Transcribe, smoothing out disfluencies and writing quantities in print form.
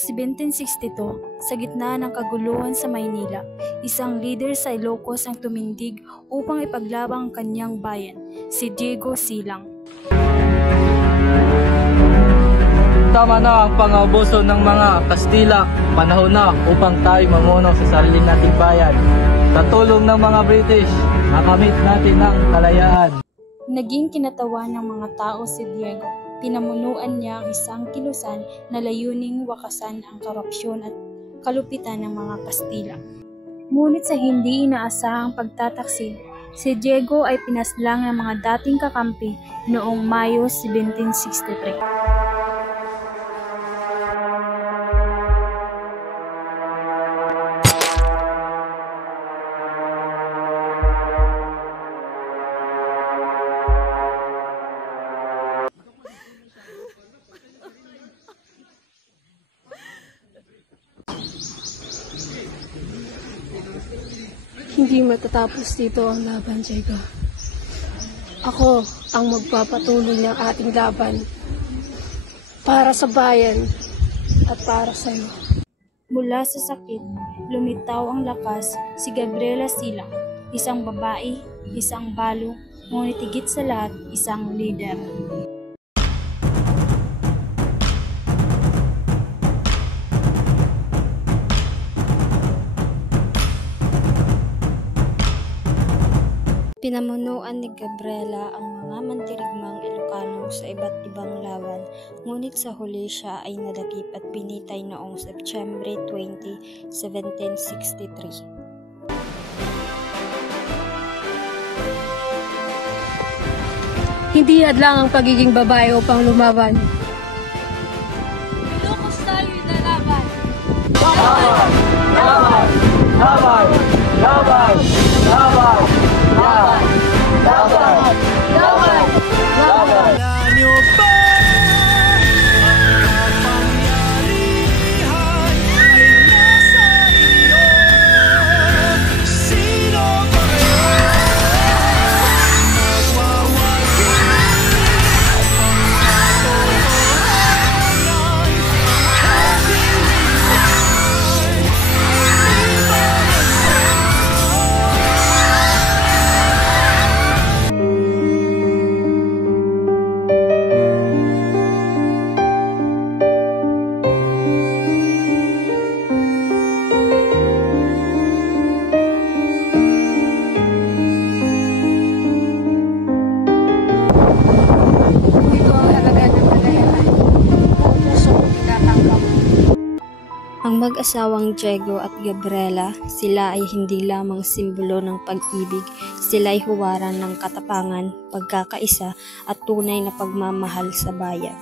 1762, sa gitna ng kaguluhan sa Maynila, isang leader sa Ilocos ang tumindig upang ipaglaban ang kanyang bayan, si Diego Silang. Tama na ang pang-abuso ng mga Kastila. Panahon na upang tayo mamuno sa sarili nating bayan. Sa tulong ng mga British, makamit natin ang kalayaan. Naging kinatawan ng mga tao si Diego. Pinamunuan niya ang isang kilusan na layuning wakasan ang korupsyon at kalupitan ng mga Kastila. Ngunit sa hindi inaasahang pagtataksil, si Diego ay pinaslang ng mga dating kakampi noong Mayo 1763. Hindi matatapos dito ang laban, Diego. Ako ang magpapatuloy ng ating laban para sa bayan at para sa iyo. Mula sa sakit, lumitaw ang lakas si Gabriela Silang, isang babae, isang balo, ngunit higit sa lahat, isang leader. Pinamunuan ni Gabriela ang mga mandirigmang Ilocano sa iba't ibang laban, ngunit sa huli siya ay nadakip at pinitay noong September 20, 1763. Hindi hadlang ang pagiging babae upang lumaban. Ilocos tayo lalaban! Laban! Laban! Laban! Laban! Laban! Laban! Laban! Laban! Laban! Nyo ba ang kapangyarihan ay nasa iyo? Sino ba yun? Magwawagi ang katotohanan, ang kadiliman ay ibabansa. Ang mag-asawang Diego at Gabriela, sila ay hindi lamang simbolo ng pag-ibig, sila ay huwaran ng katapangan, pagkakaisa at tunay na pagmamahal sa bayan.